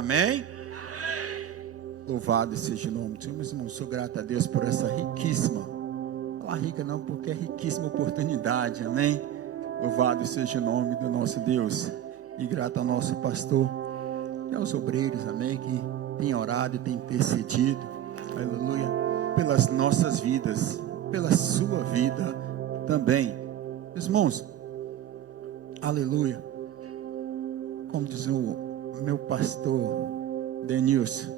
Amém? Louvado seja o nome do Senhor. Meus irmãos, sou grato a Deus por essa riquíssima, não falar rica não, porque é riquíssima oportunidade, amém? Louvado seja o nome do nosso Deus, e grato ao nosso pastor e aos obreiros, amém, que tem orado e tem intercedido, aleluia, pelas nossas vidas, pela sua vida também. Meus irmãos, aleluia, como diz o meu pastor Denilson,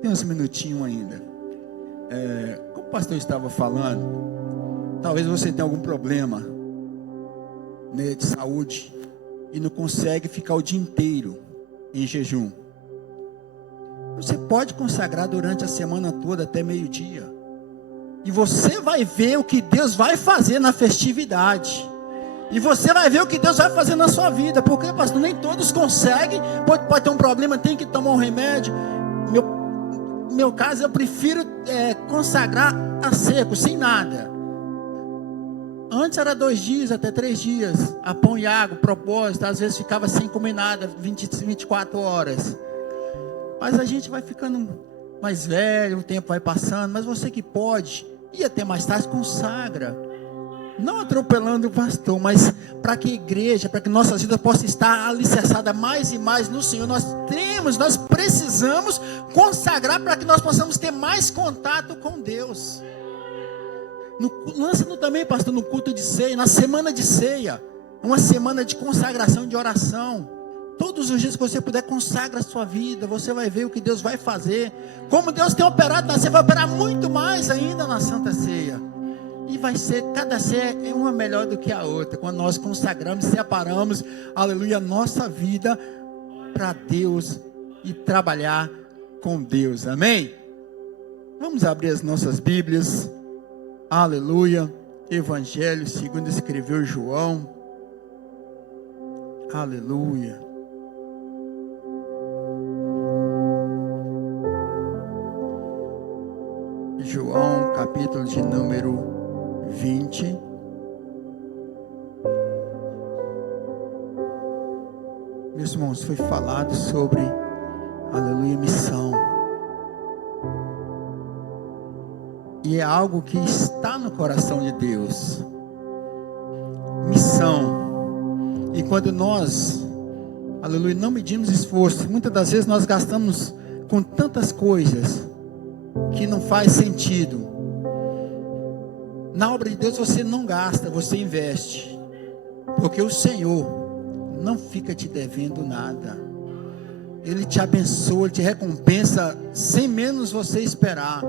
tem uns minutinhos ainda. Como o pastor estava falando, talvez você tenha algum problema, né, de saúde e não consegue ficar o dia inteiro em jejum. Você pode consagrar durante a semana toda até meio-dia, e você vai ver o que Deus vai fazer na festividade, e você vai ver o que Deus vai fazer na sua vida. Porque, pastor, nem todos conseguem, pode ter um problema, tem que tomar um remédio. Meu caso, eu prefiro consagrar a seco, sem nada. Antes era 2 dias, até 3 dias, a pão e água, propósito, às vezes ficava sem comer nada, 24 horas. Mas a gente vai ficando mais velho, o tempo vai passando, mas você que pode, ir até mais tarde, consagra. Não atropelando o pastor, mas para que a igreja, para que nossas vidas possam estar alicerçadas mais e mais no Senhor, nós precisamos consagrar para que nós possamos ter mais contato com Deus. Lança também, pastor, no culto de ceia, na semana de ceia, uma semana de consagração, de oração. Todos os dias que você puder, consagra a sua vida, você vai ver o que Deus vai fazer. Como Deus tem operado na ceia, vai operar muito mais ainda na Santa Ceia. E vai ser, cada ceia é uma melhor do que a outra, quando nós consagramos, separamos, aleluia, a nossa vida para Deus e trabalhar com Deus, amém? Vamos abrir as nossas Bíblias, aleluia, Evangelho segundo escreveu João, aleluia. João, capítulo de número 20. Meus irmãos, foi falado sobre, aleluia, missão. E é algo que está no coração de Deus. Missão. E quando nós, aleluia, não medimos esforço, muitas das vezes nós gastamos com tantas coisas que não faz sentido. Na obra de Deus você não gasta, você investe. Porque o Senhor não fica te devendo nada. Ele te abençoa, Ele te recompensa sem menos você esperar.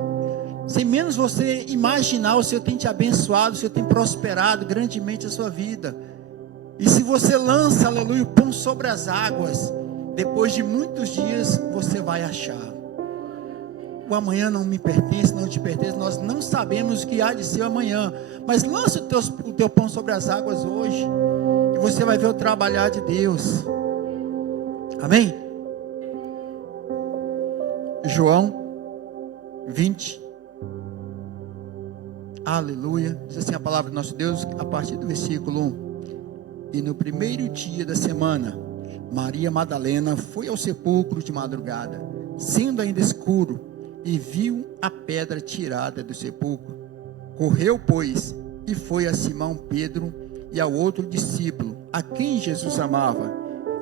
Sem menos você imaginar, o Senhor tem te abençoado, o Senhor tem prosperado grandemente a sua vida. E se você lança, aleluia, o pão sobre as águas, depois de muitos dias você vai achar. O amanhã não me pertence, não te pertence, nós não sabemos o que há de ser amanhã, mas lança o teu pão sobre as águas hoje, e você vai ver o trabalhar de Deus, amém? João 20, aleluia, diz assim a palavra do nosso Deus, a partir do versículo 1, e no primeiro dia da semana, Maria Madalena foi ao sepulcro de madrugada, sendo ainda escuro, e viu a pedra tirada do sepulcro. Correu, pois, e foi a Simão Pedro e ao outro discípulo, a quem Jesus amava,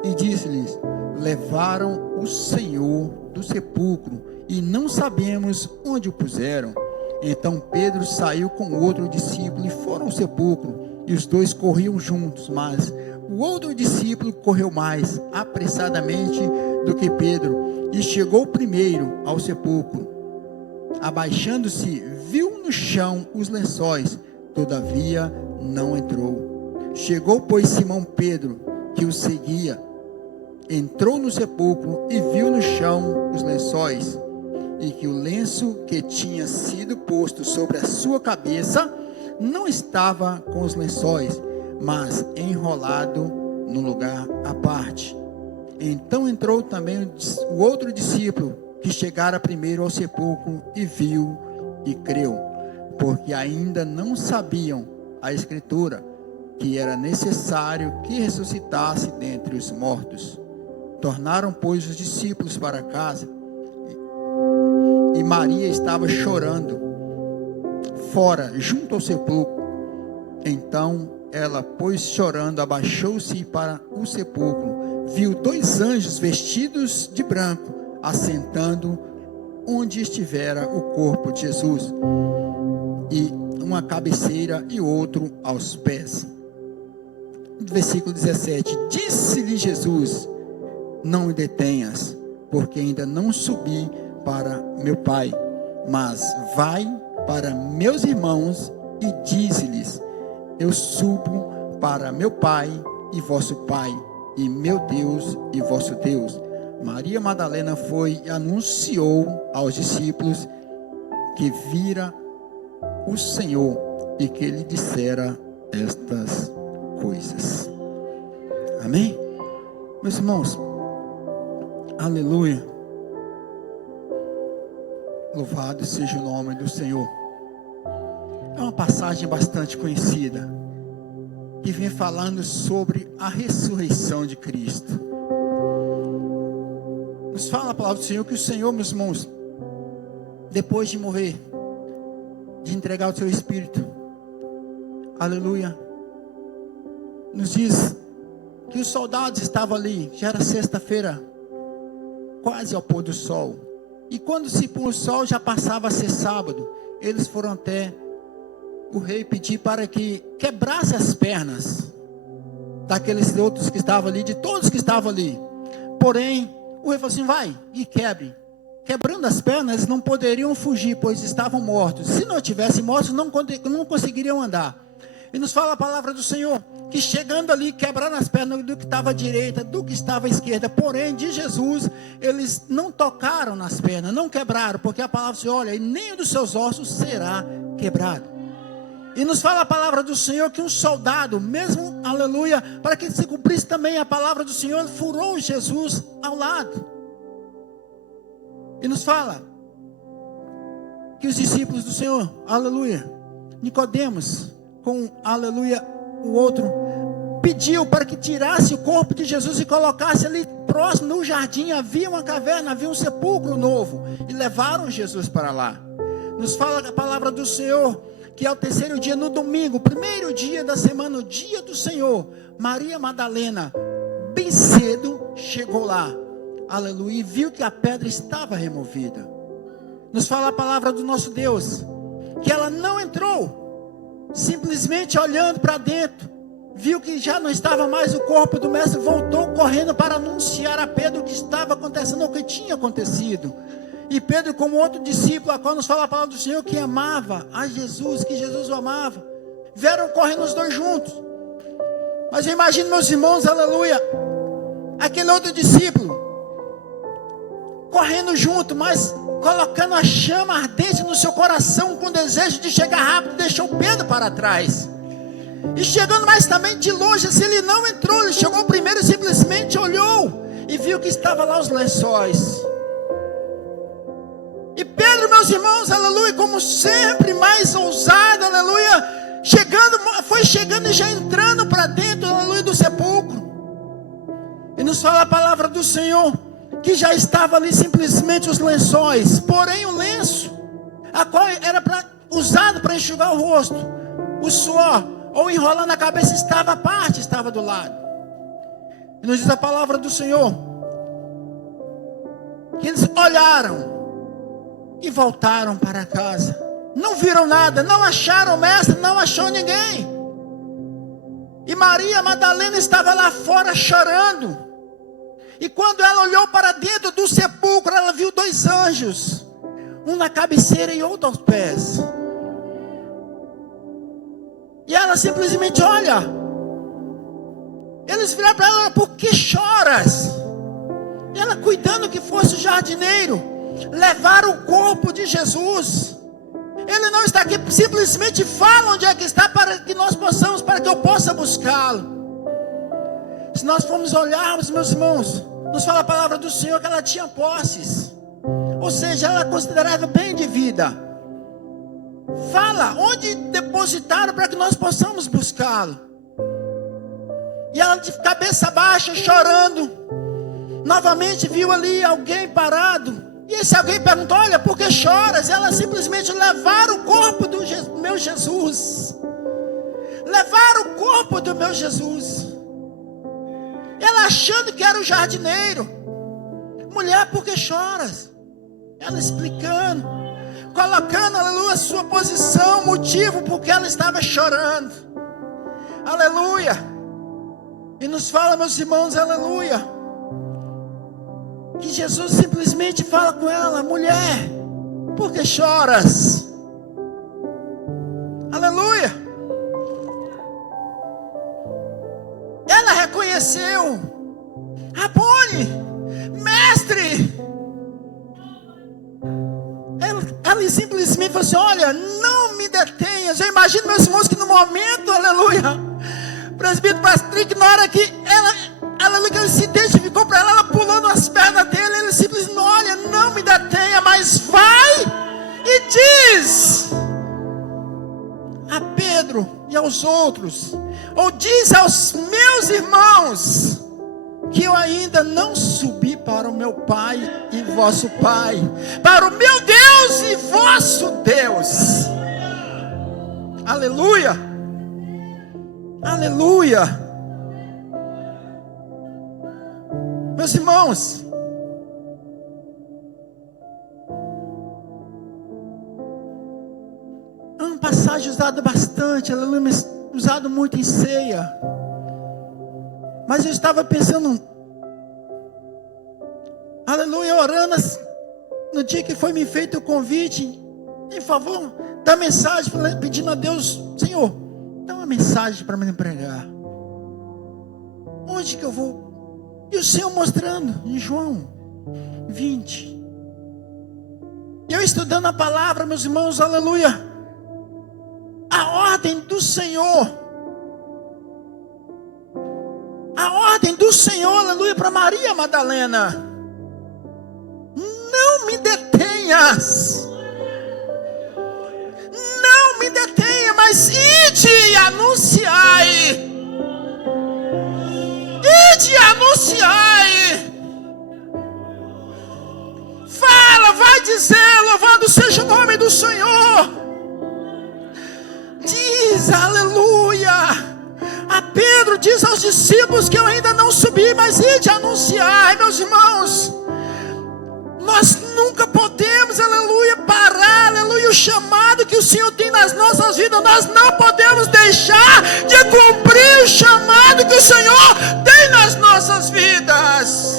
e disse-lhes: levaram o Senhor do sepulcro, e não sabemos onde o puseram. Então Pedro saiu com o outro discípulo e foram ao sepulcro, e os dois corriam juntos, mas o outro discípulo correu mais apressadamente do que Pedro, e chegou primeiro ao sepulcro. Abaixando-se, viu no chão os lençóis, todavia não entrou. Chegou, pois, Simão Pedro, que o seguia, entrou no sepulcro e viu no chão os lençóis, e que o lenço que tinha sido posto sobre a sua cabeça não estava com os lençóis, mas enrolado no lugar à parte. Então entrou também o outro discípulo, que chegara primeiro ao sepulcro, e viu e creu, porque ainda não sabiam a Escritura, que era necessário que ressuscitasse dentre os mortos. Tornaram, pois, os discípulos para casa, e Maria estava chorando fora, junto ao sepulcro. Então ela, pois, chorando, abaixou-se para o sepulcro, viu 2 anjos vestidos de branco, assentando onde estivera o corpo de Jesus, e uma cabeceira e outro aos pés. Versículo 17: Disse-lhe Jesus: Não me detenhas, porque ainda não subi para meu Pai, mas vai para meus irmãos e dize-lhes: Eu subo para meu Pai e vosso Pai, e meu Deus e vosso Deus. Maria Madalena foi e anunciou aos discípulos que vira o Senhor e que lhe dissera estas coisas. Amém? Meus irmãos, aleluia, louvado seja o nome do Senhor. É uma passagem bastante conhecida, que vem falando sobre a ressurreição de Cristo. Nos fala a palavra do Senhor que o Senhor, meus irmãos, depois de morrer, de entregar o seu Espírito, aleluia, nos diz que os soldados estavam ali, já era sexta-feira, quase ao pôr do sol, e quando se pôr o sol já passava a ser sábado. Eles foram até o rei pedir para que quebrasse as pernas daqueles outros que estavam ali, de todos que estavam ali. Porém, o rei falou assim: vai e quebre. Quebrando as pernas, eles não poderiam fugir, pois estavam mortos. Se não tivessem mortos, não conseguiriam andar. E nos fala a palavra do Senhor, que chegando ali, quebrando as pernas do que estava à direita, do que estava à esquerda, porém de Jesus, eles não tocaram nas pernas, não quebraram, porque a palavra do Senhor, olha, e nem um dos seus ossos será quebrado. E nos fala a palavra do Senhor que um soldado, mesmo, aleluia, para que se cumprisse também a palavra do Senhor, furou Jesus ao lado. E nos fala que os discípulos do Senhor, aleluia, Nicodemos, com, aleluia, o outro, pediu para que tirasse o corpo de Jesus e colocasse ali próximo no jardim. Havia uma caverna, havia um sepulcro novo, e levaram Jesus para lá. Nos fala a palavra do Senhor que ao 3º dia, no domingo, 1º dia da semana, o dia do Senhor, Maria Madalena, bem cedo, chegou lá, aleluia, e viu que a pedra estava removida. Nos fala a palavra do nosso Deus, que ela não entrou, simplesmente olhando para dentro, viu que já não estava mais o corpo do mestre, voltou correndo para anunciar a Pedro o que estava acontecendo, o que tinha acontecido. E Pedro, como outro discípulo, a qual nos fala a palavra do Senhor, que amava a Jesus, que Jesus o amava, vieram correndo os dois juntos. Mas eu imagino, meus irmãos, aleluia, aquele outro discípulo correndo junto, mas colocando a chama ardente no seu coração, com desejo de chegar rápido, deixou Pedro para trás. E chegando mais também de longe, assim, ele não entrou, ele chegou primeiro e simplesmente olhou e viu que estava lá os lençóis. E Pedro, meus irmãos, aleluia, como sempre, mais ousado, aleluia, foi chegando e já entrando para dentro, aleluia, do sepulcro. E nos fala a palavra do Senhor, que já estava ali simplesmente os lençóis, porém o lenço, a qual era usado para enxugar o rosto, o suor, ou enrolando a cabeça, estava à parte, estava do lado. E nos diz a palavra do Senhor, que eles olharam e voltaram para casa, não viram nada, não acharam o mestre, não achou ninguém. E Maria Madalena estava lá fora chorando. E quando ela olhou para dentro do sepulcro, ela viu 2 anjos, um na cabeceira e outro aos pés. E ela simplesmente olha. Eles viraram para ela: por que choras? E ela, cuidando que fosse o jardineiro, levaram o corpo de Jesus. Ele não está aqui, simplesmente fala onde é que está, para que nós possamos, para que eu possa buscá-lo. Se nós formos olharmos, meus irmãos, nos fala a palavra do Senhor que ela tinha posses, ou seja, ela considerava bem de vida. Fala onde depositaram para que nós possamos buscá-lo. E ela de cabeça baixa, chorando, novamente viu ali alguém parado. E esse alguém perguntou: olha, por que choras? Ela simplesmente levaram o corpo do meu Jesus. Levaram o corpo do meu Jesus. Ela achando que era o jardineiro. Mulher, por que choras? Ela explicando, colocando, aleluia, a sua posição, motivo porque ela estava chorando. Aleluia. E nos fala, meus irmãos, aleluia, que Jesus simplesmente fala com ela: mulher, por que choras? Aleluia. Ela reconheceu: Rabone, mestre. Ela simplesmente falou assim: olha, não me detenhas. Eu imagino, meus irmãos, que no momento, aleluia, presbítero Patrick, na hora que aleluia, que ele se identificou para ela pulando as pernas dele, ele simplesmente: olha, não me detenha, mas vai e diz a Pedro e aos outros, ou diz aos meus irmãos, que eu ainda não subi para o meu Pai e vosso Pai, para o meu Deus e vosso Deus. Aleluia. Aleluia. Meus irmãos, é uma passagem usada bastante, aleluia, usado muito em ceia. Mas eu estava pensando, aleluia, orando no dia que foi me feito o convite, em favor da mensagem, pedindo a Deus: Senhor, dá uma mensagem para me pregar. Onde que eu vou? E o Senhor mostrando em João 20. Eu estudando a palavra, meus irmãos, aleluia, a ordem do Senhor. A ordem do Senhor, aleluia, para Maria Madalena: não me detenhas, não me detenha, mas ide e anunciai, ide e anunciai, fala, vai dizer, louvado seja o nome do Senhor, diz, aleluia. A Pedro diz aos discípulos que eu ainda não subi, mas ide anunciar. Meus irmãos, nós nunca podemos, aleluia, parar, aleluia, o chamado que o Senhor tem nas nossas vidas. Nós não podemos deixar de cumprir o chamado que o Senhor tem nas nossas vidas.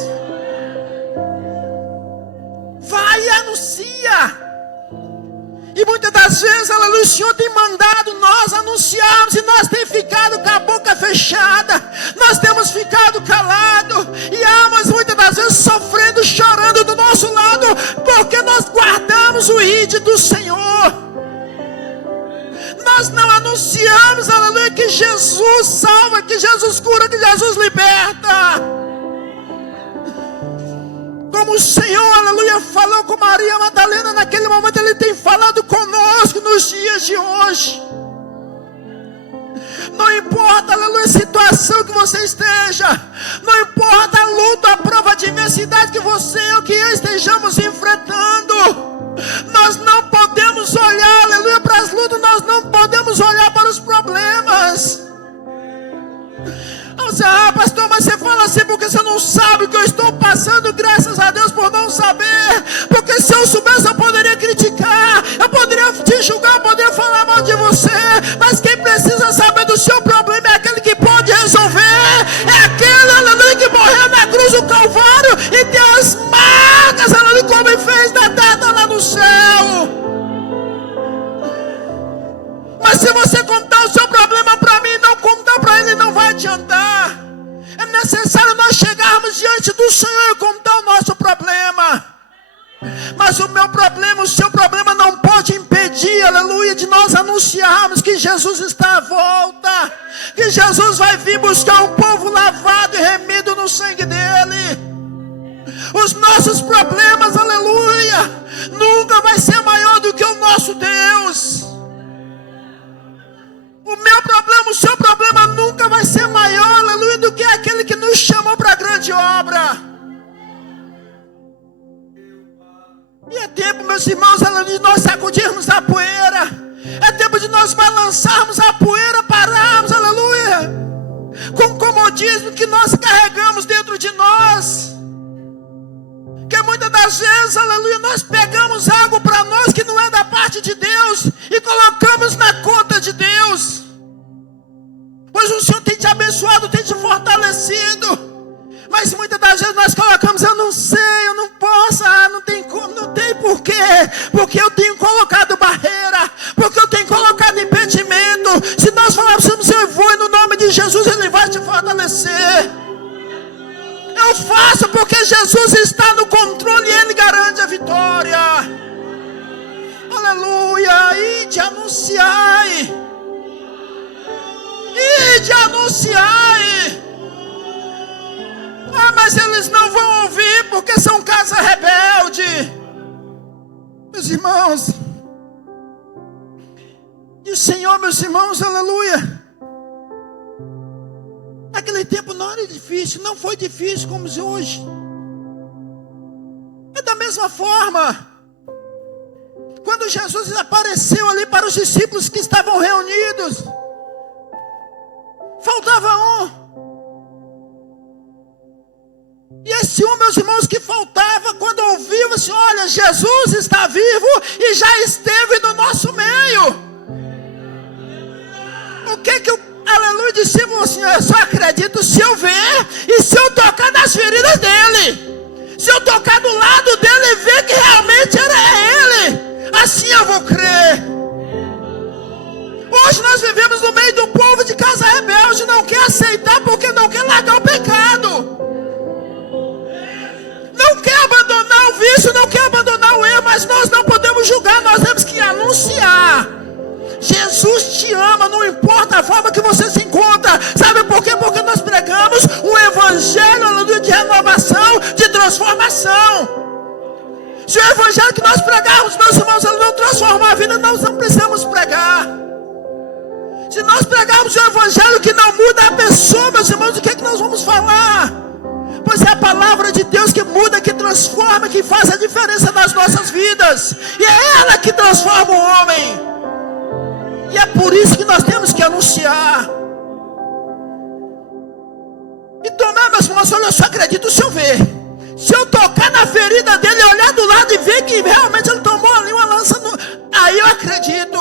Vai e anuncia. E muitas das vezes, aleluia, o Senhor tem mandado nós anunciarmos, e nós temos ficado com a boca fechada, nós temos ficado calados, e almas muitas das vezes sofrendo, chorando do nosso lado, porque nós guardamos o ide do Senhor. Nós não anunciamos, aleluia, que Jesus salva, que Jesus cura, que Jesus liberta. Como o Senhor, aleluia, falou com Maria Madalena naquele momento, Ele tem falado conosco nos dias de hoje. Não importa, aleluia, a situação que você esteja, não importa a luta, a prova, a adversidade que você ou que eu estejamos enfrentando, nós não podemos olhar, aleluia, para as lutas, nós não podemos olhar para os problemas. Você: ah, pastor, mas você fala assim porque você não sabe o que eu estou passando. Graças a Deus por não saber, porque se eu soubesse eu poderia criticar, eu poderia te julgar, eu poderia falar mal de você, mas quem precisa saber do seu problema é aquele que pode resolver, é aquele, aleluia, que morreu na cruz do Calvário e tem as marcas, aleluia, como Ele fez na terra lá no céu. Mas se você contar o seu problema para mim, não contar para Ele, não vai adiantar. É necessário nós chegarmos diante do Senhor e contar o nosso problema. Mas o meu problema, o seu problema não pode impedir, aleluia, de nós anunciarmos que Jesus está à volta, que Jesus vai vir buscar um povo lavado e remido no sangue dele. Os nossos problemas, aleluia, nunca vai ser maior do que o nosso Deus. O meu problema, o seu problema nunca vai ser maior, aleluia, do que aquele que nos chamou para a grande obra. E é tempo, meus irmãos, de nós sacudirmos a poeira. É tempo de nós balançarmos a poeira, pararmos, aleluia, com o comodismo que nós carregamos dentro de nós. Que muitas das vezes, aleluia, nós pegamos algo para nós que não é da parte de Deus e colocamos na conta de Deus. Pois o Senhor tem te abençoado, tem te fortalecido. Mas muitas das vezes nós colocamos, eu não sei, eu não posso, não tem como, não tem porquê. Porque eu tenho colocado barreira, porque eu tenho colocado impedimento. Se nós falarmos, eu vou, e no nome de Jesus Ele vai te fortalecer. Eu faço porque Jesus está no controle e Ele garante a vitória. Aleluia, ide anunciai. Ide anunciai. Mas eles não vão ouvir porque são casa rebelde. Meus irmãos, e o Senhor, meus irmãos, aleluia, naquele tempo não era difícil, não foi difícil como hoje. É da mesma forma, quando Jesus apareceu ali para os discípulos que estavam reunidos, faltava um. E esse um, meus irmãos, que faltava, quando ouviu assim, olha, Jesus está vivo e já esteve no nosso meio. O que o aleluia discípulo assim, eu só acredito se eu ver e se eu tocar nas feridas dele. Se eu tocar do lado dele e ver que realmente era ele, assim eu vou crer. Hoje nós vivemos no meio do povo de casa rebelde, não quer aceitar porque não quer largar o pecado. Não quer abandonar o vício, não quer abandonar o erro, mas nós não podemos julgar, nós temos que anunciar. Jesus te ama, não importa a forma que você se encontra. Sabe por quê? Porque nós pregamos um evangelho de renovação, de transformação. Se o evangelho que nós pregarmos, meus irmãos, ele não transforma a vida, nós não precisamos pregar. Se nós pregarmos o evangelho que não muda a pessoa, meus irmãos, o que é que nós vamos falar? Pois é a palavra de Deus que muda, que transforma, que faz a diferença nas nossas vidas. E é ela que transforma o homem. E é por isso que nós temos que anunciar. E tomar, meus irmãos, olha, eu só acredito se eu ver. Se eu tocar na ferida dele, olhar do lado e ver que realmente ele tomou ali uma lança, aí eu acredito.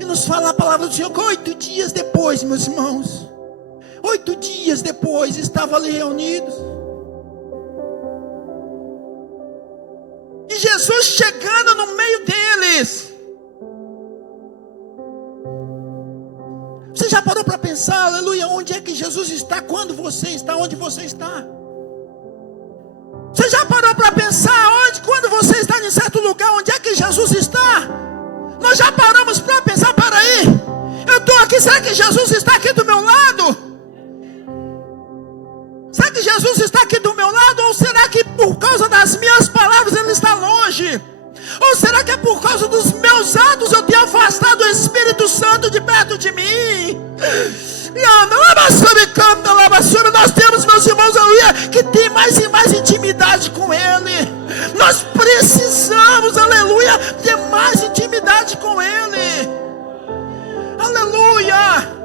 E nos fala a palavra do Senhor que 8 dias depois, meus irmãos, 8 dias depois, estavam ali reunidos. E Jesus chegando no meio deles. Você já parou para pensar, aleluia, onde é que Jesus está quando você está onde você está? Você já parou para pensar quando você está em certo lugar, onde é que Jesus está? Nós já paramos para pensar, peraí, eu estou aqui, será que Jesus está aqui do meu lado? Será que Jesus está aqui do meu lado? Ou será que por causa das minhas palavras Ele está longe? Ou será que é por causa dos meus atos eu tenho afastado o Espírito Santo de perto de mim? Nós temos, meus irmãos, aleluia, que tem mais e mais intimidade com Ele. Nós precisamos, aleluia, ter mais intimidade com Ele. Aleluia.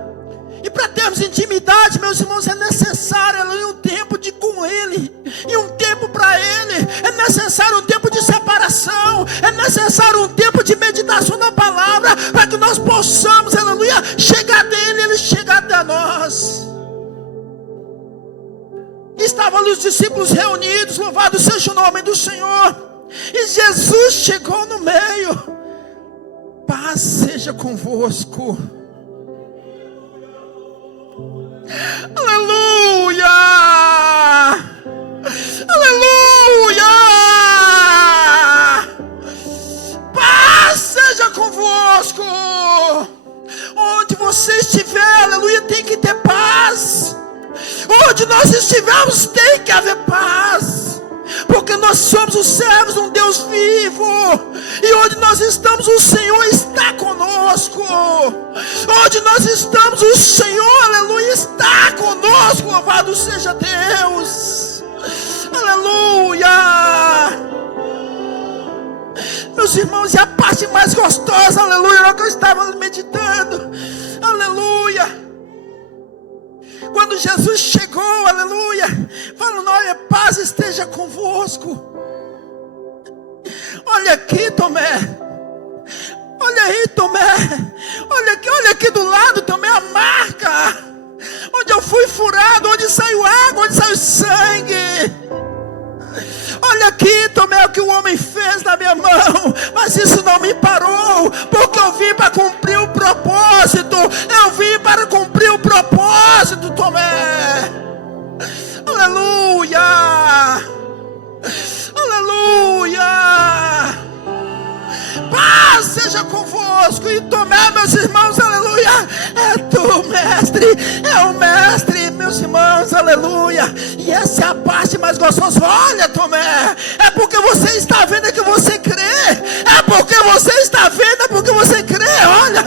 E para termos intimidade, meus irmãos, é necessário, aleluia, um tempo com Ele. E um tempo para Ele. É necessário um tempo de separação. É necessário um tempo de meditação na palavra. Para que nós possamos, aleluia, chegar dele, Ele chega até nós. Estavam ali os discípulos reunidos. Louvado seja o nome do Senhor. E Jesus chegou no meio. Paz seja convosco. Aleluia! Aleluia! Paz seja convosco. Onde você estiver, aleluia, tem que ter paz. Onde nós estivermos, tem que haver paz. Porque nós somos os servos de um Deus vivo. E onde nós estamos, o Senhor está conosco. Onde nós estamos, o Senhor, aleluia, está conosco. Louvado seja Deus. Aleluia. meus irmãos, e a parte mais gostosa, aleluia, era o que eu estava meditando, aleluia. Quando Jesus chegou, aleluia, falando: olha, paz esteja convosco. Olha aqui, Tomé. Olha aí, Tomé. Olha aqui do lado, Tomé, a marca onde eu fui furado, onde saiu água, onde saiu sangue. Olha aqui, Tomé, o que o homem fez na minha mão. Mas isso não me parou, porque eu vim para cumprir o propósito. Eu vim para cumprir o propósito, Tomé. Aleluia. Aleluia. Paz seja convosco. E Tomé, meus irmãos, aleluia, é tu, mestre, é o mestre, meus irmãos, aleluia. E essa é a parte mais gostosa. Olha, Tomé, é porque você está vendo, é que você crê. É porque você está vendo, é porque você crê. Olha,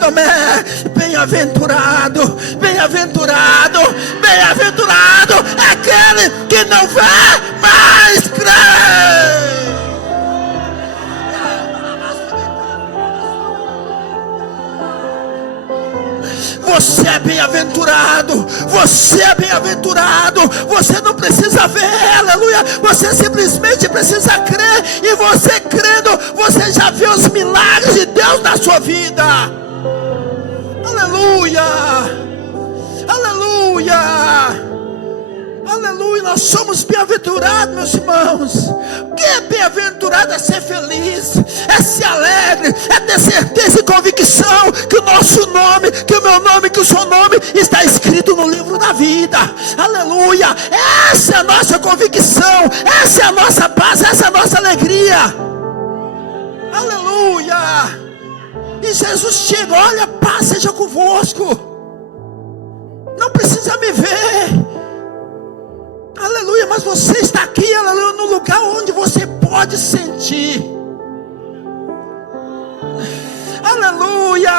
Tomé, bem-aventurado, bem-aventurado, bem-aventurado é aquele que não vê, mas crê. Você é bem-aventurado, você é bem-aventurado. Você não precisa ver, aleluia. Você simplesmente precisa crer. E você crendo, você já vê os milagres de Deus na sua vida. Aleluia, aleluia, aleluia. Nós somos bem-aventurados, meus irmãos. O que é bem-aventurado? É ser feliz, é ser alegre, é ter certeza e convicção que o nosso nome, que o meu nome, que o seu nome está escrito no livro da vida. Aleluia. Essa é a nossa convicção, essa é a nossa paz, essa é a nossa alegria. Aleluia. E Jesus chega: olha, paz seja convosco. Não precisa me ver, aleluia, mas você está aqui, aleluia, no lugar onde você pode sentir. Aleluia,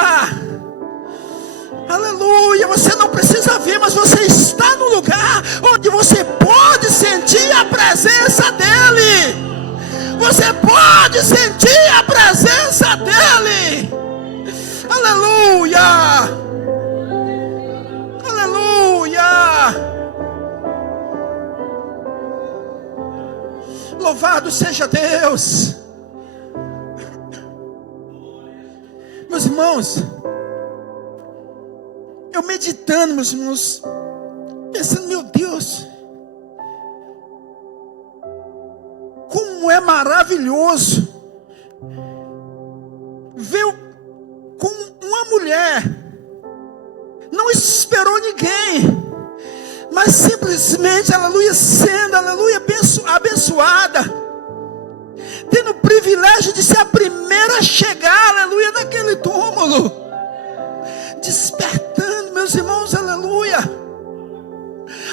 aleluia. Você não precisa ver, mas você está no lugar onde você pode sentir a presença dEle. Você pode sentir a presença dEle. Aleluia, aleluia. Louvado seja Deus. Meus irmãos, eu meditando, meus irmãos, pensando: meu Deus, como é maravilhoso ver como uma mulher não esperou ninguém, mas simplesmente, aleluia, sendo, aleluia, abençoada, tendo o privilégio de ser a primeira a chegar, aleluia, naquele túmulo, despertando, meus irmãos, aleluia,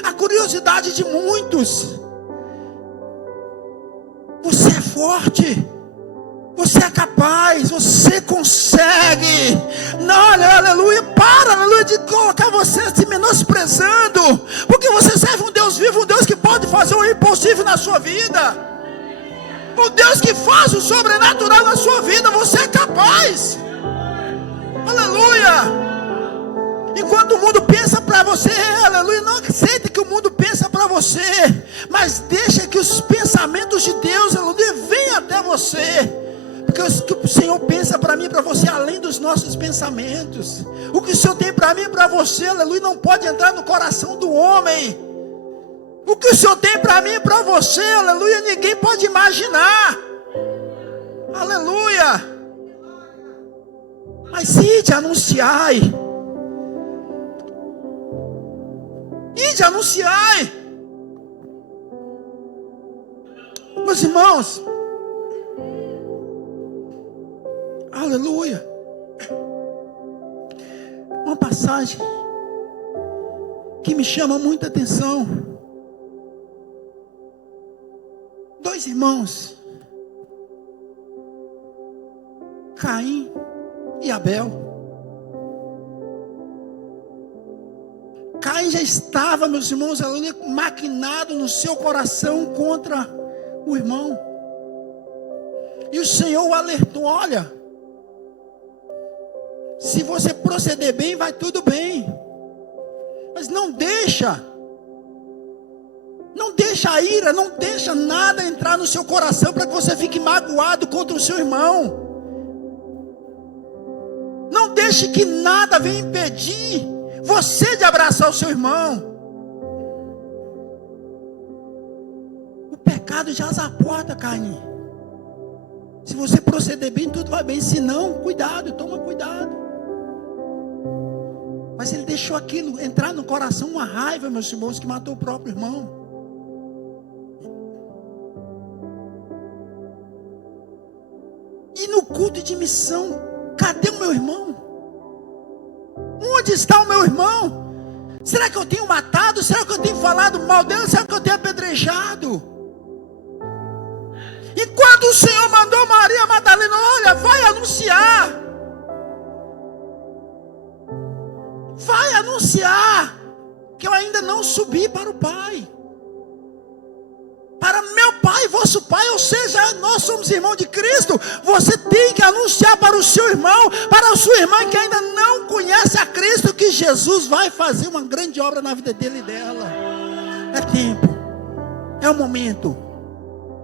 a curiosidade de muitos. Você é forte, você é capaz, você consegue. Não, aleluia, aleluia, de colocar você se menosprezando, porque você serve um Deus vivo, um Deus que pode fazer o impossível na sua vida, o Deus que faz o sobrenatural na sua vida. Você é capaz. Aleluia. Enquanto o mundo pensa para você, aleluia, não aceita que o mundo pensa para você, mas deixa que os pensamentos de Deus, aleluia, venham até você. Porque o que o Senhor pensa para mim e para você, além dos nossos pensamentos, o que o Senhor tem para mim e para você, aleluia, não pode entrar no coração do homem. O que o Senhor tem para mim e para você, aleluia, ninguém pode imaginar. Aleluia. Mas ide, anunciai. Ide, anunciai. Meus irmãos, aleluia. Uma passagem que me chama muita atenção. Dois irmãos, Caim e Abel. Caim já estava, meus irmãos, aleluia, maquinado no seu coração contra o irmão. E o Senhor o alertou: olha, se você proceder bem, vai tudo bem. Mas não deixa a ira, não deixa nada entrar no seu coração para que você fique magoado contra o seu irmão. Não deixe que nada venha impedir você de abraçar o seu irmão. O pecado jaz à porta, Caim. Se você proceder bem, tudo vai bem. Se não, cuidado, toma cuidado. Mas ele deixou aquilo entrar no coração, uma raiva, meus irmãos, que matou o próprio irmão. E no culto de missão, cadê o meu irmão? Onde está o meu irmão? Será que eu tenho matado? Será que eu tenho falado mal dele? Será que eu tenho apedrejado? E quando o Senhor mandou Maria Madalena: olha, vai anunciar que eu ainda não subi para o Pai, para meu Pai, vosso Pai, ou seja, nós somos irmãos de Cristo. Você tem que anunciar para o seu irmão, para a sua irmã que ainda não conhece a Cristo, que Jesus vai fazer uma grande obra na vida dele e dela. É tempo, é o momento.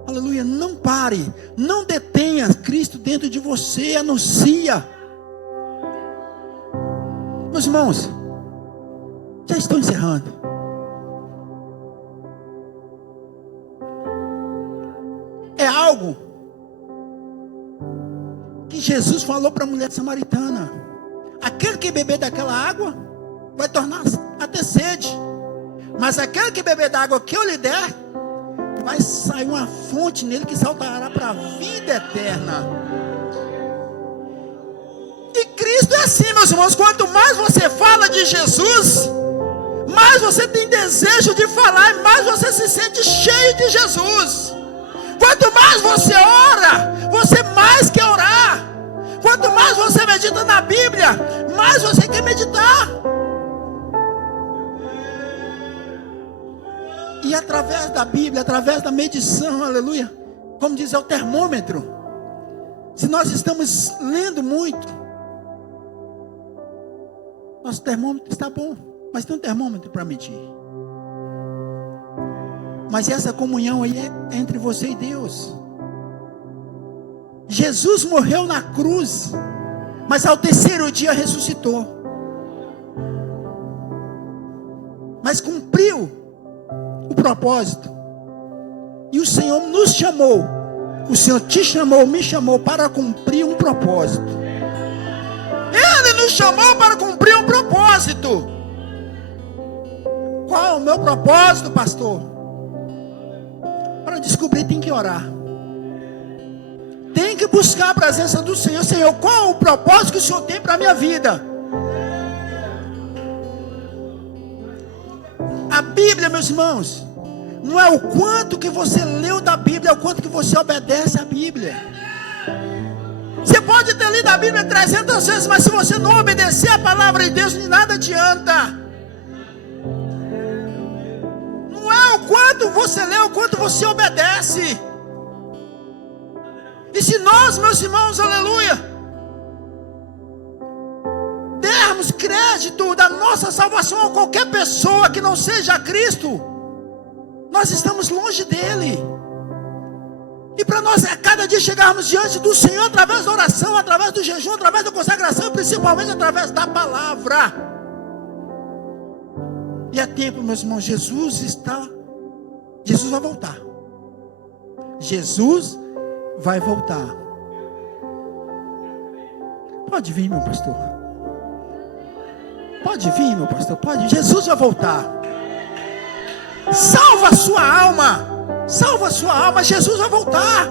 Aleluia, não pare, não detenha Cristo dentro de você, anuncia. Meus irmãos, já estou encerrando. É algo que Jesus falou para a mulher samaritana: aquele que beber daquela água vai tornar a ter sede, mas aquele que beber da água que eu lhe der, vai sair uma fonte nele que saltará para a vida eterna. E Cristo é assim, meus irmãos: quanto mais você fala de Jesus, mais você tem desejo de falar, e mais você se sente cheio de Jesus. Quanto mais você ora, você mais quer orar. Quanto mais você medita na Bíblia, mais você quer meditar. E através da Bíblia, através da medição, aleluia, como diz, é o termômetro. Se nós estamos lendo muito, nosso termômetro está bom, mas tem um termômetro para medir. Mas essa comunhão aí é entre você e Deus. Jesus morreu na cruz, mas ao terceiro dia ressuscitou. Mas cumpriu o propósito. E o Senhor nos chamou. O Senhor te chamou, me chamou para cumprir um propósito. Ele nos chamou para cumprir um propósito. Qual é o meu propósito, pastor? Para descobrir, tem que orar. Tem que buscar a presença do Senhor. Senhor, qual é o propósito que o Senhor tem para a minha vida? A Bíblia, meus irmãos, não é o quanto que você leu da Bíblia, é o quanto que você obedece à Bíblia. Você pode ter lido a Bíblia 300 vezes, mas se você não obedecer a palavra de Deus, de nada adianta. Não é o quanto você lê, o quanto você obedece. E se nós, meus irmãos, aleluia, dermos crédito da nossa salvação a qualquer pessoa que não seja Cristo, nós estamos longe dele. E para nós, a cada dia chegarmos diante do Senhor, através da oração, através do jejum, através da consagração, e principalmente através da palavra. E é tempo, meus irmãos, Jesus vai voltar. Jesus vai voltar. Pode vir, meu pastor. Pode vir, meu pastor. Pode. Jesus vai voltar. Salva a sua alma. Salva a sua alma. Jesus vai voltar.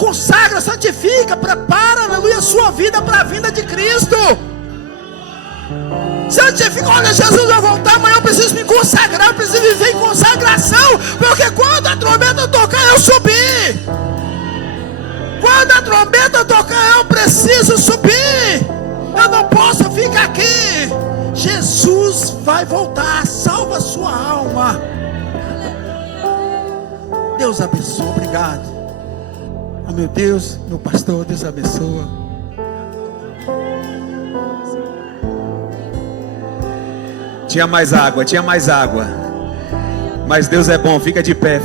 Consagra, santifica, prepara, aleluia, a sua vida para a vinda de Cristo. Santifica. Olha, Jesus vai voltar. Amanhã eu preciso me consagrar. Eu preciso viver em consagração. Porque quando a trombeta tocar, eu subir. Quando a trombeta tocar, eu preciso subir. Eu não posso ficar aqui. Jesus vai voltar. Salva a sua alma. Deus abençoe. Obrigado. Ah, meu Deus, meu pastor, Deus abençoa. Tinha mais água. Mas Deus é bom, fica de pé.